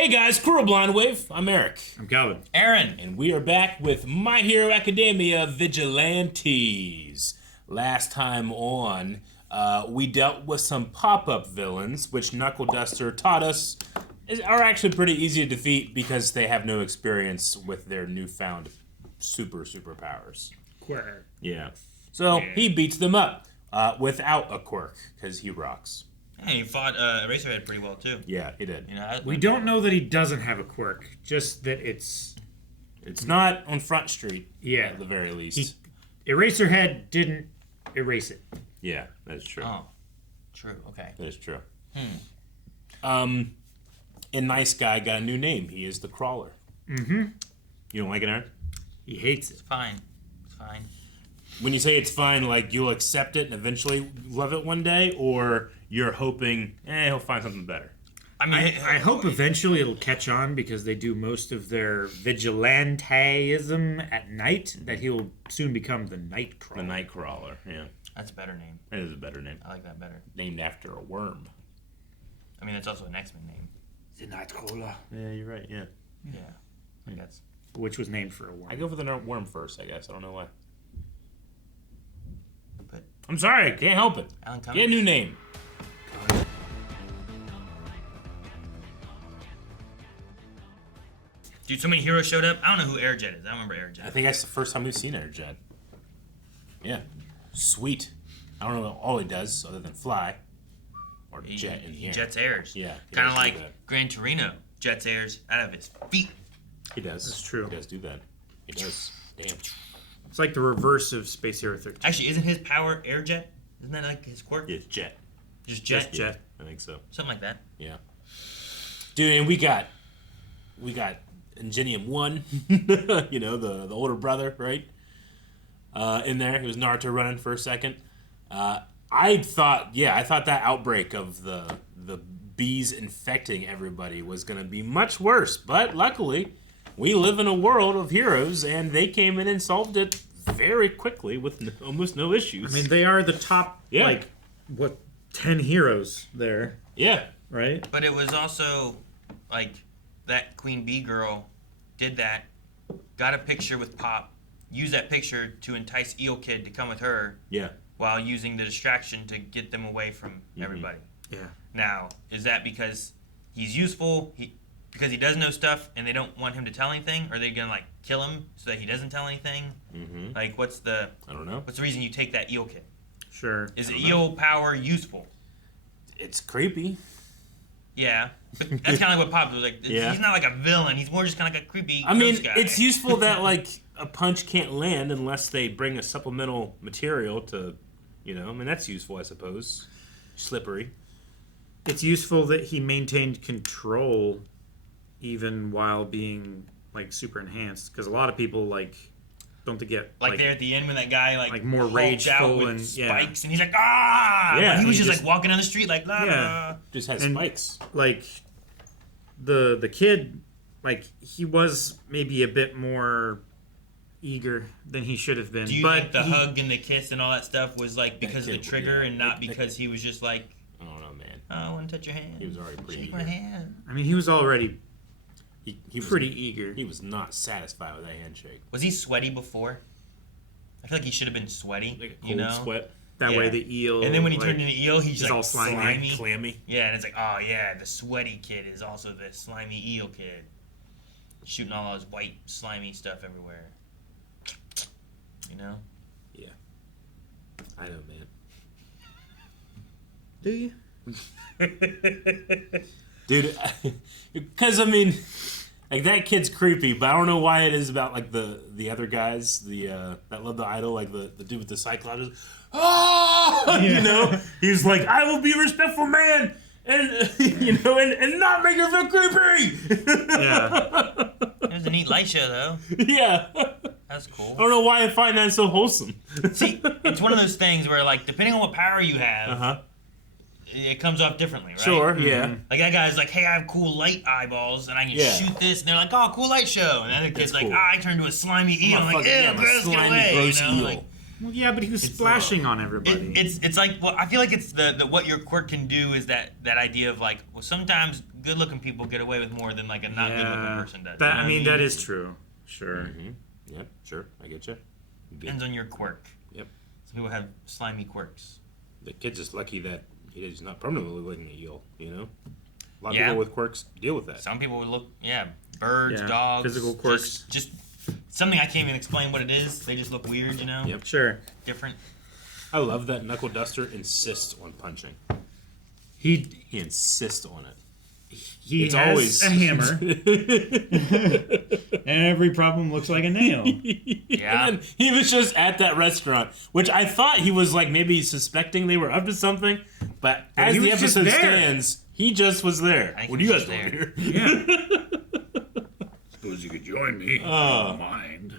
Hey guys, Squirrel Blind Wave. I'm Eric. I'm Calvin. Aaron. And we are back with My Hero Academia Vigilantes. Last time on, we dealt with some pop-up villains, which Knuckleduster taught us are actually pretty easy to defeat because they have no experience with their newfound superpowers. Quirk. Yeah. So he beats them up without a quirk because he rocks. Hey, he fought Eraserhead pretty well too. Yeah, he did. You know, We don't know that he doesn't have a quirk, just that it's not on Front Street. Yeah. At the very least. Eraserhead didn't erase it. Yeah, that's true. Oh, true. Okay. That is true. And Nice Guy got a new name. He is the Crawler. Mm-hmm. You don't like it, Aaron? He hates it. It's fine. It's fine. When you say it's fine, like you'll accept it and eventually love it one day, or you're hoping, he'll find something better. I mean, I hope eventually it'll catch on because they do most of their vigilanteism at night, that he'll soon become the Nightcrawler. The Nightcrawler, yeah. that's a better name. That is a better name. I like that better. Named after a worm. I mean, that's also an X-Men name. The Nightcrawler. Yeah, you're right, yeah. Yeah. I guess. Which was named for a worm. I go for the worm first, I guess. I don't know why. But I'm sorry, can't help it. Alan Get a Cummings. new name. Dude, so many heroes showed up. I don't know who Airjet is. I don't remember Airjet. I think that's the first time we've seen Airjet. Yeah. Sweet. I don't know all he does other than fly. Or jet in the He air. jets airs. Yeah. he Kind of does do like that. Gran Torino jets airs out of his feet. He does. That's true. He does do that. He does. Damn. It's like the reverse of Space Hero 13. Actually, isn't his power Airjet? Isn't that like his quirk? Yeah, it's jet. Just jet? Just jet. I think so. Something like that. Yeah. Dude, and we got Ingenium 1, you know, the older brother, right? In there. It was Naruto running for a second. I thought that outbreak of the bees infecting everybody was going to be much worse, but luckily we live in a world of heroes and they came in and solved it very quickly with almost no issues. I mean, they are the top, Yeah. 10 heroes there, yeah. right? But it was also like that Queen Bee Girl did that, got a picture with Pop, used that picture to entice Eel Kid to come with her Yeah. while using the distraction to get them away from everybody. Yeah. Now, is that because he's useful, because he does know stuff and they don't want him to tell anything? Or are they going to like kill him so that he doesn't tell anything? Mm-hmm. Like what's the I don't know. reason you take that Eel Kid? Sure. Is eel power useful? It's creepy. Yeah. But that's kind of like what Pop was like. Yeah. He's not like a villain. He's more just kind of like a creepy I mean, ghost guy. it's useful that like a punch can't land unless they bring a supplemental material to, you know. I mean, that's useful, I suppose. Slippery. It's useful that he maintained control even while being like super enhanced, because a lot of people don't they get like there at the end when that guy like more hulked rageful out with and spikes and he's like ah Yeah, but he was he just just- like walking down the street like la Yeah. Just has And- spikes. like the kid, like he was maybe a bit more eager than he should have been. Do you but think the he- hug and the kiss and all that stuff was like because of the kid, trigger yeah. and not That- because he was just like I don't know, man. oh, I want to touch your hand. He was already pretty Shake my eager. hand. I mean, he was already He was pretty eager. He was not satisfied with that handshake. Was he sweaty before? I feel like he should have been sweaty. Like a cold you know. sweat. That Yeah. way the eel. And then when he like, turned into eel, he's like all slimy. Clammy. Yeah, and it's like, oh yeah, the sweaty kid is also the slimy eel kid. Shooting all those white slimy stuff everywhere. You know? Yeah. I know, man. Do you? Dude, because I mean, like that kid's creepy, but I don't know why it is about like the other guys, that love the idol, like the dude with the cyclops. Oh, you know, he's like, I will be a respectful man, and you know, and not make her feel creepy. Yeah. It was a neat light show though. Yeah. That's cool. I don't know why I find that so wholesome. See, it's one of those things where like depending on what power you have, Uh-huh. it comes off differently, right? Sure, yeah. Like that guy's like, hey, I have cool light eyeballs and I can Yeah. shoot this, and they're like, oh, cool light show, and the other kid's That's like, cool. I turned into a slimy eel. I'm like, fucking- yeah, ew, I'm a gross, get slimy, away. gross You know, eel. like Well, yeah, but he was splashing on everybody. it's like, well, I feel like it's the what your quirk can do is that idea of like, well, sometimes good-looking people get away with more than like a not good-looking person does. That, You know I mean, what that is true. Sure. Mm-hmm. Yep, sure. I get you. Depends on your quirk. Yep. Some people have slimy quirks. The kid's just lucky that he's not permanently living an eel, you know? A lot of Yeah. people with quirks deal with that. Some people would look, birds, Yeah, dogs. physical quirks. Just something I can't even explain what it is. They just look weird, you know? Yep. Sure. Different. I love that Knuckleduster insists on punching. He insists on it. He It's has always a hammer, and every problem looks like a nail. Yeah. And he was just at that restaurant, which I thought he was like maybe suspecting they were up to something, but as he the was just episode there. stands, he just was there. I think What do he you was guys just want there. here? Yeah. Suppose you could join me. Oh. Mind.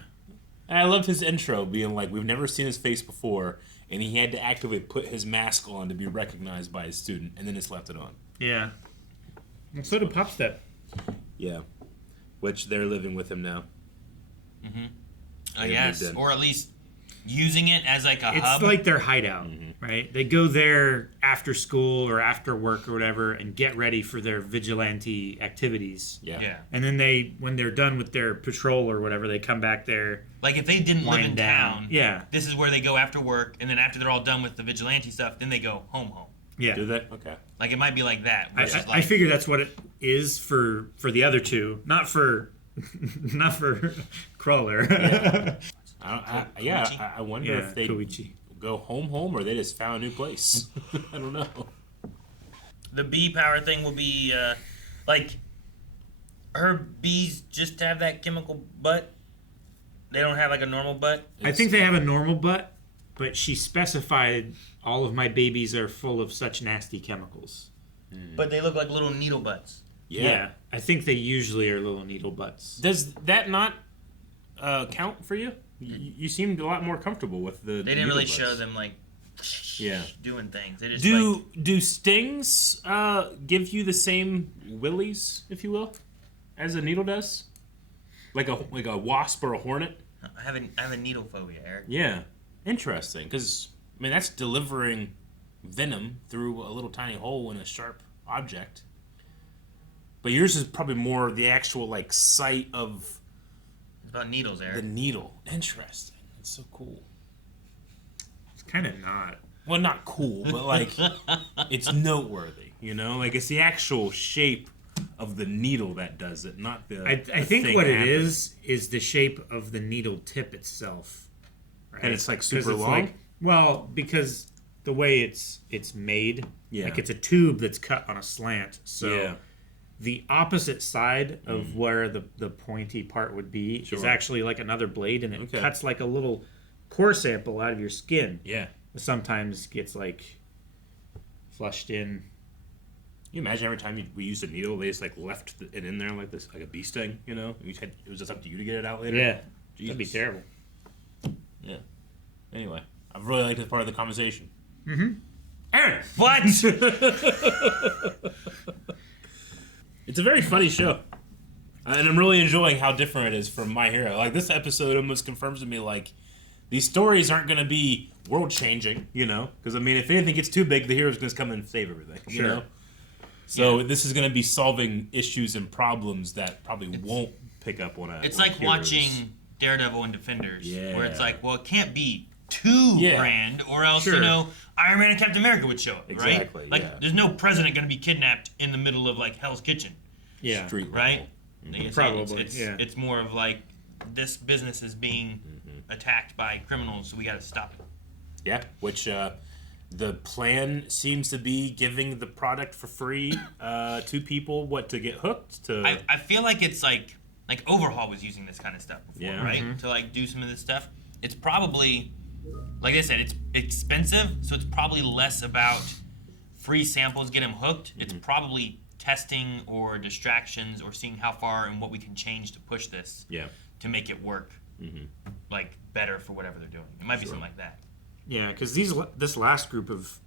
And I loved his intro being like, we've never seen his face before, and he had to actively put his mask on to be recognized by his student, and then just left it on. Yeah. And so did Popstep. Yeah. Which they're living with him now. I Yeah, guess. they did. Or at least using it as like a It's hub. like their hideout, right? They go there after school or after work or whatever and get ready for their vigilante activities. yeah. And then when they're done with their patrol or whatever, they come back there. Like if they didn't live in Wind down. town, Yeah. this is where they go after work, and then after they're all done with the vigilante stuff, then they go home. Yeah. Do they? Okay. Like it might be like that. I, Which is I like, figure that's what it is for the other two, not for Crawler. I wonder if they Koichi. go home, or they just found a new place. I don't know. the bee power thing will be like her bees just have that chemical butt. They don't have like a normal butt. I think they have a normal butt, but she specified all of my babies are full of such nasty chemicals. But they look like little needle butts. Yeah. I think they usually are little needle butts. Does that not count for you? You seemed a lot more comfortable with the. They didn't really show them like Yeah. doing things. They just Do stings give you the same willies, if you will, as a needle does? Like a wasp or a hornet? I have a needle phobia, Eric. Yeah. Interesting, because I mean that's delivering venom through a little tiny hole in a sharp object. But yours is probably more the actual like sight of It's about needles, the Eric. needle. Interesting. That's so cool. It's kind of not. Well, not cool, but like it's noteworthy. You know, like it's the actual shape of the needle that does it, not the. I the think thing what it happening. is the shape of the needle tip itself. Right? And it's like 'Cause super it's long? well, because the way it's made, Yeah. like it's a tube that's cut on a slant. So Yeah. the opposite side of where the pointy part would be is Sure. actually like another blade, and it Okay. cuts like a little core sample out of your skin. Yeah. Sometimes gets like flushed in. Can you imagine every time we used a needle, they just like left it in there like this, like a bee sting, you know? It was just up to you to get it out later. Yeah, Jesus. that'd be terrible. Yeah. Anyway, I've really liked this part of the conversation. Aaron, what? It's a very funny show. And I'm really enjoying how different it is from My Hero. Like, this episode almost confirms to me, like, these stories aren't going to be world-changing, you know? Because, I mean, if anything gets too big, the hero's going to come in and save everything, you Sure. know? So this is going to be solving issues and problems that probably won't pick up on a... It's on a like hero's- watching Daredevil and Defenders, where it's Yeah. like, well, it can't be too Yeah. grand, or else Sure. Iron Man and Captain America would show up, Exactly, right? Like, yeah. there's no president going to be kidnapped in the middle of like Hell's Kitchen, Yeah. Street level. right? It's- Probably, it's, yeah. It's more of like this business is being attacked by criminals, so we got to stop it. Yeah, which the plan seems to be giving the product for free to people, to get hooked, to... I feel like it's like Overhaul was using this kind of stuff before, Yeah. right? To like do some of this stuff. It's probably, like I said, it's expensive, so it's probably less about free samples get them hooked. It's probably testing or distractions or seeing how far and what we can change to push this Yeah. to make it work like better for whatever they're doing. It might be something like that. Yeah, because this last group of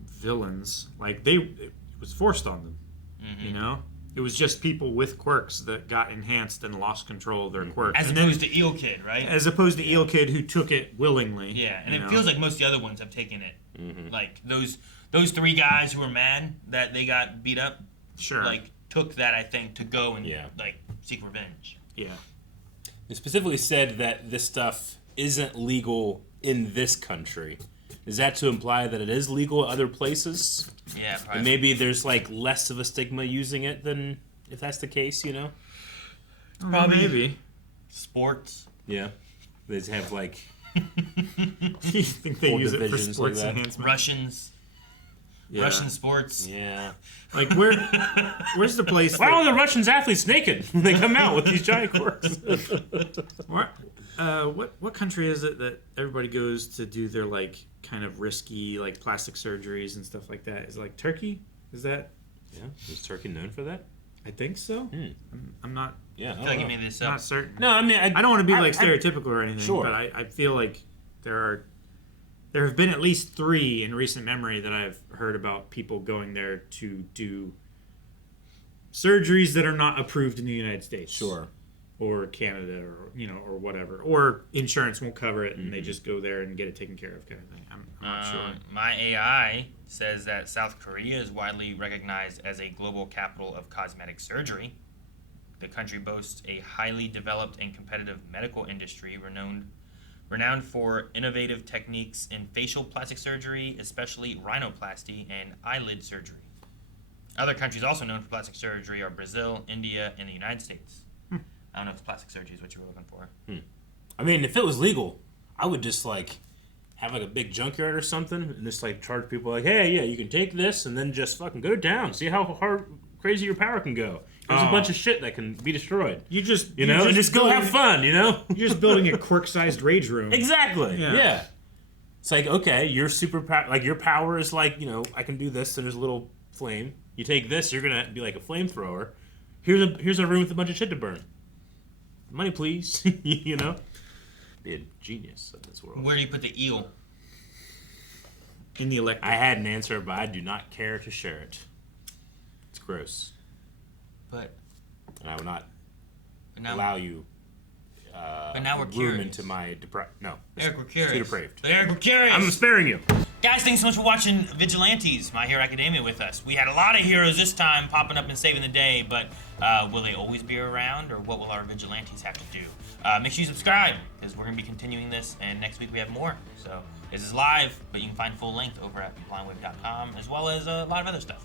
villains, like it was forced on them. You know, it was just people with quirks that got enhanced and lost control of their quirks, As and opposed to Eel Kid, right? as opposed to Eel Kid who took it willingly. Yeah, and you it know? feels like most of the other ones have taken it. Like those three guys who were mad that they got beat up. Sure. like took that, I think, to go and Yeah. like seek revenge. Yeah. They specifically said that this stuff isn't legal in this country. Is that to imply that it is legal other places? Yeah, probably. And maybe there's like less of a stigma using it than if that's the case, you know? Probably. Maybe. Sports. Yeah. They have like You think they Full use it for divisions sports like that. enhancement? Russians. Yeah. Russian sports. yeah. Like where's the place? Why are the Russians athletes naked when they come out with these giant quirks? What country is it that everybody goes to do their like kind of risky like plastic surgeries and stuff like that? Is it like Turkey? Is that? Yeah. Is Turkey known for that? I think so. I'm not Yeah. I feel like you made this up. not certain. No, I mean I don't want to be like stereotypical or anything, Sure. but I feel like there have been at least 3 in recent memory that I've heard about people going there to do surgeries that are not approved in the United States. Sure. Or Canada or or whatever. Or insurance won't cover it and they just go there and get it taken care of kind of thing. I'm not sure. My AI says that South Korea is widely recognized as a global capital of cosmetic surgery. The country boasts a highly developed and competitive medical industry renowned for innovative techniques in facial plastic surgery, especially rhinoplasty and eyelid surgery. Other countries also known for plastic surgery are Brazil, India, and the United States. I don't know if plastic surgery is what you were looking for. I mean, if it was legal, I would just like have like a big junkyard or something and just like charge people like, hey, yeah, you can take this and then just fucking go down. See how hard, crazy your power can go. There's a bunch of shit that can be destroyed. You just and just go have fun, you know? You're just building a Quirk-sized rage room. Exactly. Yeah. Yeah. It's like, okay, your like your power is like, I can do this and there's a little flame. You take this, you're gonna be like a flamethrower. Here's a room with a bunch of shit to burn. Money, please. Be a genius in this world. Where do you put the eel? In the electric. I had an answer, but I do not care to share it. It's gross, But and I will not now, allow you. but now we're room curious. into my No, it's Eric, we're curious. too depraved. But Eric, we're curious. I'm sparing you. Guys, thanks so much for watching Vigilantes, My Hero Academia with us. We had a lot of heroes this time popping up and saving the day, but will they always be around, or what will our Vigilantes have to do? Make sure you subscribe, because we're going to be continuing this, and next week we have more. So this is live, but you can find full length over at blindwave.com, as well as a lot of other stuff.